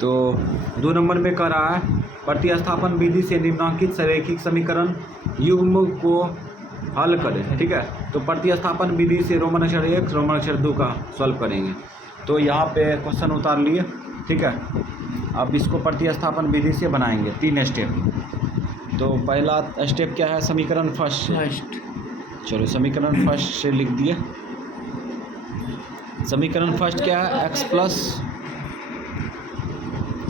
तो 2 नंबर में कह रहा है प्रतिस्थापन विधि से निम्नलिखित रैखिक समीकरण युग्म को हल करें। ठीक है, तो प्रतिस्थापन विधि से रोमन अक्षर 1 रोमन अक्षर 2 का सॉल्व करेंगे। तो यहाँ पे क्वेश्चन उतार लिए। ठीक है, अब इसको प्रतिस्थापन विधि से बनाएंगे 3 स्टेप। तो पहला स्टेप क्या है, समीकरण फर्स्ट। चलो समीकरण फर्स्ट से लिख दिए। समीकरण फर्स्ट क्या है, एक्स प्लस,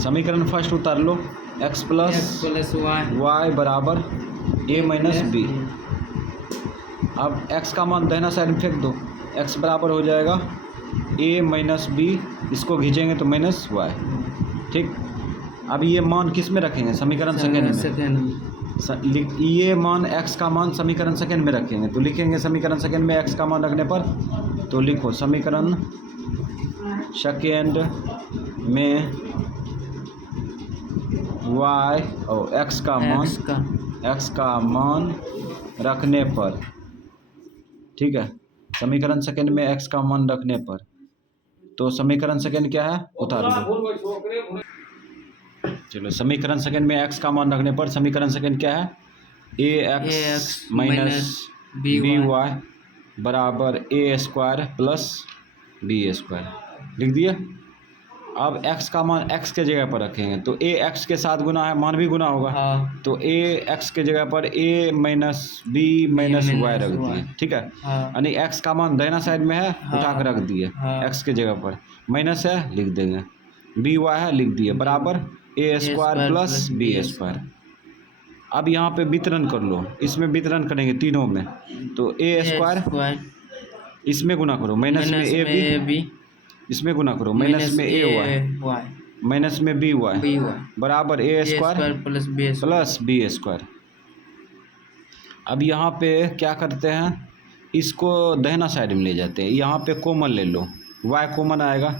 समीकरण फर्स्ट उतार लो, एक्स प्लस वाई बराबर ए माइनस बी। अब x का मान दाहिना साइड में फेंक दो, x बराबर हो जाएगा a माइनस बी, इसको खींचेंगे तो माइनस वाई। ठीक, अब ये मान किस में रखेंगे, समीकरण सेकेंड में। ये मान x का मान समीकरण सेकेंड में रखेंगे, तो लिखेंगे समीकरण सेकेंड में x का मान रखने पर, तो लिखो समीकरण सेकेंड में y और x का मान रखने पर। ठीक है, समीकरण सेकेंड में x का मान रखने पर, तो समीकरण सेकेंड क्या है, उतार लो। चलो समीकरण सेकेंड में x का मान रखने पर समीकरण सेकेंड क्या है, ax माइनस बी वाई बराबर ए स्क्वायर प्लस बी स्क्वायर लिख दिया। अब x का मान x के जगह पर रखेंगे, तो a x के साथ गुना है, मान भी गुना होगा। तो a x के जगह पर a minus B minus Y रख दिए। ठीक है, यानी x का मान दाहिना साइड में है, उठा कर रख दिए, x के जगह पर माइनस है लिख देंगे, बी वाई है लिख दिए, बराबर ए स्क्वायर प्लस बी स्क्वायर। अब यहाँ पे वितरण कर लो, इसमें वितरण करेंगे तीनों में, तो ए स्क्वायर इसमें गुना करो, माइनस में ए बी, इसमें गुना करो, माइनस में ए वाई माइनस में बी वाई बराबर ए स्क्वायर प्लस बी स्क्वायर। अब यहाँ पे क्या करते हैं, इसको दाहिना साइड में ले जाते हैं, यहाँ पे कॉमन ले लो, वाई कॉमन आएगा।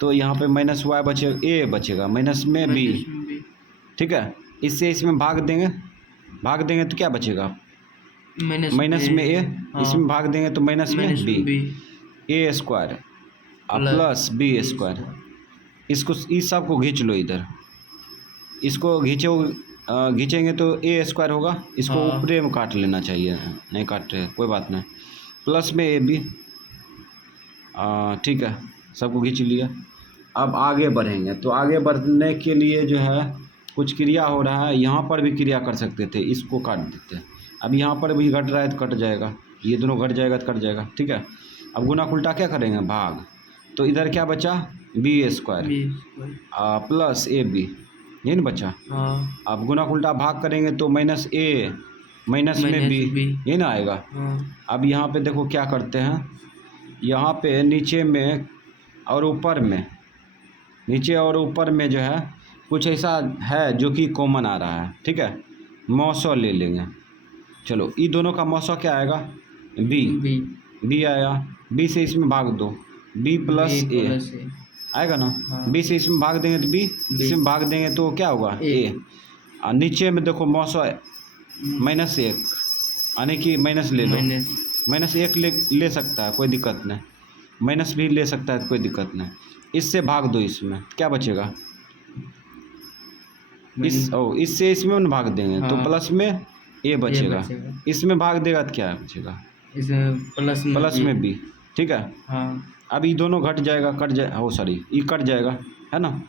तो यहाँ पे माइनस वाई बचेगा, ए बचेगा माइनस में बी। ठीक है, इससे इसमें भाग देंगे तो क्या बचेगा, माइनस में ए, इसमें भाग देंगे तो माइनस में बी, ए स्क्वायर प्लस बी स्क्वायर। इसको इस सब को खींच लो इधर, इसको खींचेंगे तो ए स्क्वायर होगा, इसको ऊपरे में काट लेना चाहिए, नहीं काट रहे कोई बात नहीं, प्लस में ए बी। ठीक है, सबको खींच लिया। अब आगे बढ़ेंगे, तो आगे बढ़ने के लिए जो है कुछ क्रिया हो रहा है, यहाँ पर भी क्रिया कर सकते थे, इसको काट देते हैं। अब यहाँ पर भी घट रहा है तो कट जाएगा, ये दोनों घट जाएगा तो कट जाएगा। ठीक है, अब गुना उल्टा क्या करेंगे, भाग, तो इधर क्या बचा, B square plus A B, यही ना बचा। अब गुना उल्टा भाग करेंगे तो माइनस ए माइनस में बी, यही ना आएगा। अब यहाँ पे देखो क्या करते हैं, यहाँ पे नीचे में और ऊपर में, नीचे और ऊपर में जो है कुछ ऐसा है जो कि कॉमन आ रहा है। ठीक है, मौसौ ले लेंगे। चलो ये दोनों का मौसौ क्या आएगा, बी आया, बी से इसमें भाग दो, बी प्लस ए आएगा ना। बी से इसमें भाग देंगे तो बी, इसमें भाग देंगे तो क्या होगा, ए। और नीचे में देखो मौसौ माइनस 1, यानी कि माइनस ले लो, माइनस 1 ले सकता है कोई दिक्कत नहीं, माइनस भी ले सकता है कोई दिक्कत नहीं। इससे भाग दो, इसमें क्या बचेगा, इससे इसमें भाग देंगे तो प्लस में ए बचेगा, इसमें भाग देगा तो क्या बचेगा, प्लस में बी। ठीक है, अब ये दोनों घट जाएगा, कट जाएगा, है ना।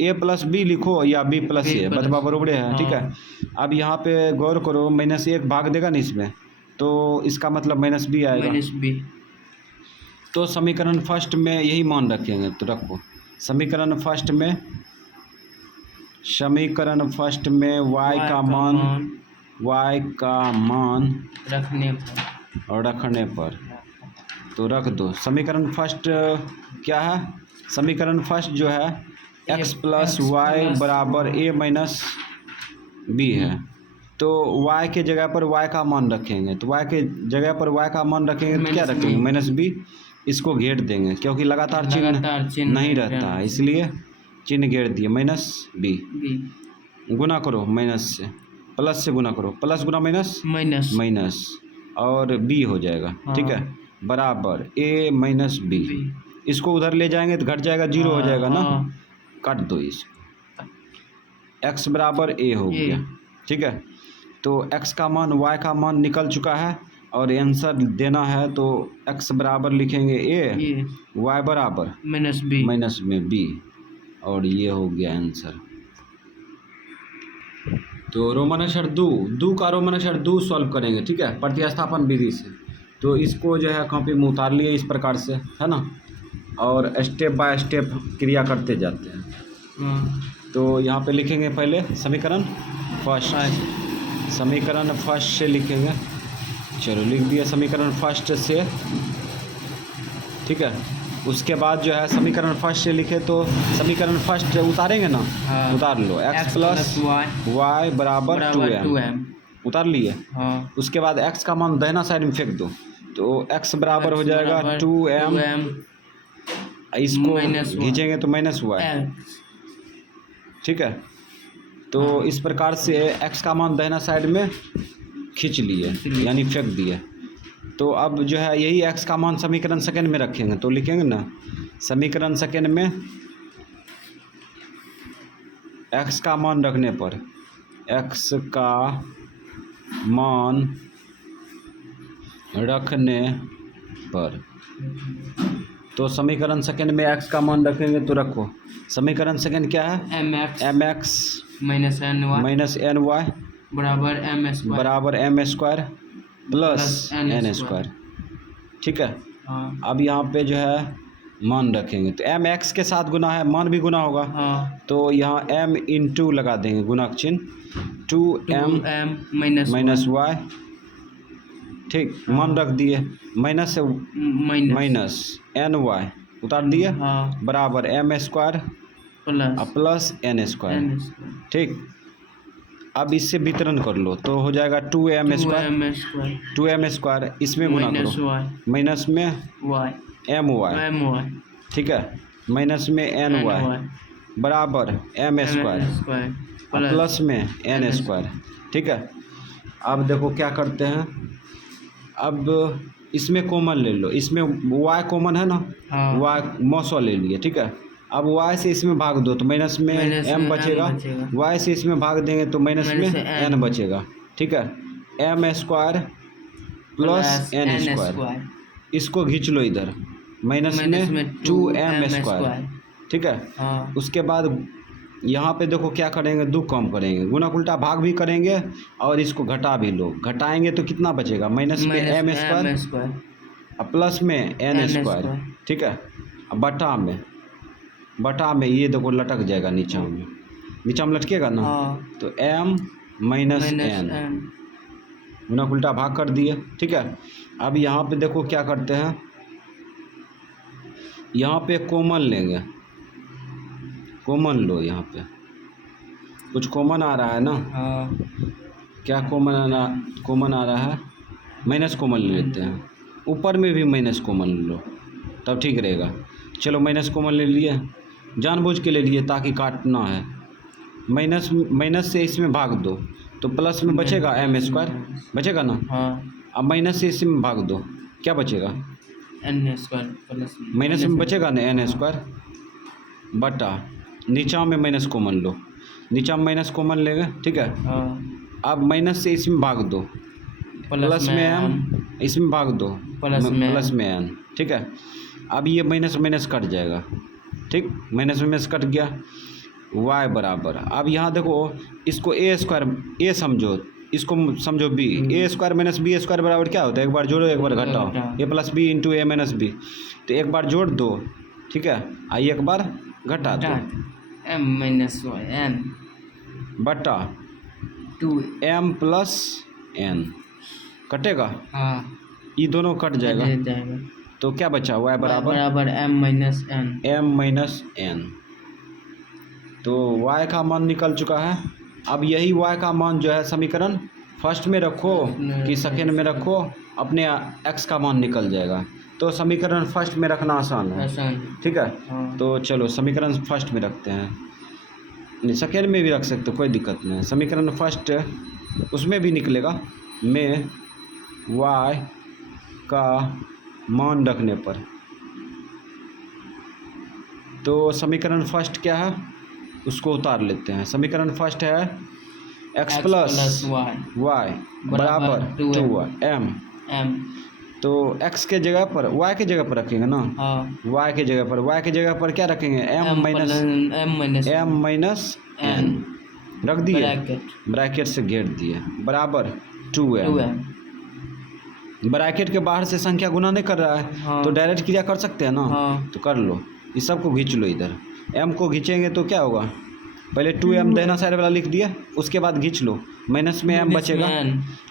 ए प्लस बी लिखो या बी प्लस ए, बतबा बरोबरे है। ठीक है, अब यहाँ पे गौर करो, माइनस 1 भाग देगा ना इसमें, तो इसका मतलब माइनस बी आएगा। तो समीकरण फर्स्ट में यही मान रखेंगे, तो रखो समीकरण फर्स्ट में y का मान रखने पर, तो रख दो। समीकरण फर्स्ट क्या है, समीकरण फर्स्ट जो है x प्लस वाई बराबर ए माइनस बी है। तो y के जगह पर y का मान रखेंगे, तो y के जगह पर y का मान रखेंगे तो क्या रखेंगे, माइनस बी। इसको घेर देंगे क्योंकि लगातार चिन्ह नहीं रहता, इसलिए चिन्ह घेर दिए, माइनस बी। गुना करो माइनस से, प्लस से गुना करो, प्लस गुना माइनस और बी हो जाएगा। ठीक है, बराबर ए माइनस बी। इसको उधर ले जाएंगे तो घट जाएगा, 0 हो जाएगा ना, काट दो इस x बराबर a हो गया, ठीक है। तो x का मान y का मान निकल चुका है और आंसर देना है, तो x बराबर लिखेंगे a, y बराबर माइनस में b, और ये हो गया आंसर। तो रोमन अक्षर दू का रोमन अक्षर दू सॉल्व करेंगे, ठीक है, प्रतिस्थापन विधि से। तो इसको जो है कॉपी में उतार लिए इस प्रकार से, है ना, और स्टेप बाय स्टेप क्रिया करते जाते हैं। तो यहाँ पे लिखेंगे पहले समीकरण फर्स्ट से लिखेंगे। चलो लिख दिया समीकरण फर्स्ट से, ठीक है। उसके बाद जो है समीकरण फर्स्ट से लिखे तो समीकरण फर्स्ट उतारेंगे ना, उतार लो x प्लस y बराबर 2m, उतार लिए। उसके बाद x का मान दाहिना साइड में फेंक दो, तो x बराबर हो जाएगा 2m, इसको खींचेंगे तो माइनस y, ठीक है। तो इस प्रकार से x का मान दाहिना साइड में खींच लिए, यानी फेंक दिए। तो अब जो है यही x का मान समीकरण सेकंड में रखेंगे, तो लिखेंगे ना समीकरण सेकंड में x का मान रखने पर, x का मान रखने पर, तो समीकरण सेकंड में x का मान रखेंगे तो रखो। समीकरण सेकंड क्या है, mx माइनस ny बराबर m square plus n square, ठीक है। अब यहाँ पे जो है मान रखेंगे, तो m x के साथ गुना है, मान भी गुना होगा, तो यहाँ m इंटू लगा देंगे गुणक चिन्ह, 2m माइनस y, ठीक, मान रख दिए, माइनस से माइनस ny उतार दिए, बराबर m square plus n square, ठीक। अब इससे वितरण कर लो तो हो जाएगा 2m स्क्वायर, इसमें गुना करो, माइनस में my, ठीक है, माइनस में ny बराबर m स्क्वायर प्लस में n स्क्वायर, ठीक है। अब देखो क्या करते हैं, अब इसमें कॉमन ले लो, इसमें y कॉमन है ना, y मौसो ले लिए, ठीक है। अब y से इसमें भाग दो तो माइनस में m बचेगा, y से इसमें भाग देंगे तो माइनस में n बचेगा, ठीक है। m square plus n square, इसको खींच लो इधर, माइनस में 2m स्क्वायर, ठीक है। उसके बाद यहाँ पे देखो क्या करेंगे, दो कम करेंगे, गुणक उल्टा भाग भी करेंगे और इसको घटा भी लो, घटाएंगे तो कितना बचेगा, माइनस में m स्क्वायर प्लस में n स्क्वायर, ठीक है। बटा में ये देखो लटक जाएगा, नीचा में लटकेगा ना, तो m माइनस n, गुणक उल्टा भाग कर दिए, ठीक है। अब यहाँ पे देखो क्या करते हैं, यहाँ पे कॉमन लेंगे, कॉमन लो, यहाँ पे कुछ कॉमन आ रहा है ना, क्या कॉमन आ रहा है, माइनस कॉमन ले लेते हैं, ऊपर में भी माइनस कॉमन ले लो तब ठीक रहेगा। चलो माइनस कॉमन ले लिए, जानबूझ के ले लिए ताकि काटना है, माइनस से इसमें भाग दो तो प्लस में बचेगा m स्क्वायर, बचेगा ना, अब माइनस से इसमें भाग दो, क्या बचेगा, n स्क्वायर प्लस माइनस में बचेगा ना n स्क्वायर, बटा नीचा में माइनस कॉमन लो, नीचा में माइनस कॉमन लेंगे, ठीक है। अब माइनस से इसमें भाग दो, प्लस में m, इसमें भाग दो प्लस में n, ठीक है। अब ये माइनस कट जाएगा, ठीक, माइनस कट गया, y बराबर, अब यहाँ देखो इसको a स्क्वायर, a समझो, इसको समझो b, a square minus b square बराबर क्या होता है, एक बार जोड़ो एक बार घटाओ, a plus b into a minus b, तो एक बार जोड़ दो, ठीक है, एक बार घटा दो, m माइनस n बटा 2m प्लस n, कटेगा, ये दोनों कट जाएगा, तो क्या बचा, y बराबर m माइनस n, तो y का मान निकल चुका है। अब यही y का मान जो है समीकरण फर्स्ट में रखो कि सेकेंड में रखो, अपने x का मान निकल जाएगा, तो समीकरण फर्स्ट में रखना आसान है, ठीक है। तो चलो समीकरण फर्स्ट में रखते हैं, नहीं सेकेंड में भी रख सकते हो, कोई दिक्कत नहीं है, समीकरण फर्स्ट उसमें भी निकलेगा, में y का मान रखने पर, तो समीकरण फर्स्ट क्या है, उसको उतार लेते हैं। समीकरण फर्स्ट है x प्लस वाई बराबर 2m। तो x के जगह पर y के जगह पर रखेंगे ना। y के जगह पर क्या रखेंगे, m माइनस n रख दिए, ब्रैकेट से घेर दिए, बराबर 2m। ब्रैकेट के बाहर से संख्या गुना नहीं कर रहा है तो डायरेक्ट क्रिया कर सकते हैं ना। तो कर लो, इस सब को खींच लो इधर। m को खींचेंगे तो क्या होगा, पहले 2m दाहिना साइड वाला लिख दिया, उसके बाद खींच लो, माइनस में m बचेगा,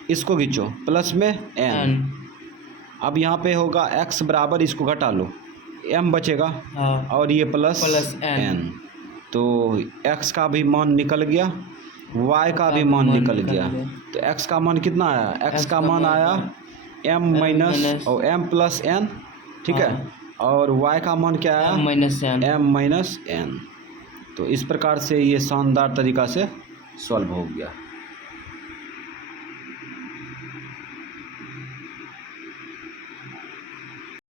इसको खींचो, प्लस में n। अब यहाँ पे होगा x बराबर, इसको घटा लो, m बचेगा और ये प्लस n। तो x का भी मान निकल गया, y का भी मान निकल गया। तो x का मान कितना आया, x का मान आया m माइनस और m प्लस n, ठीक है। और y का मान क्या आया, m माइनस n। तो इस प्रकार से ये शानदार तरीका से सॉल्व हो गया।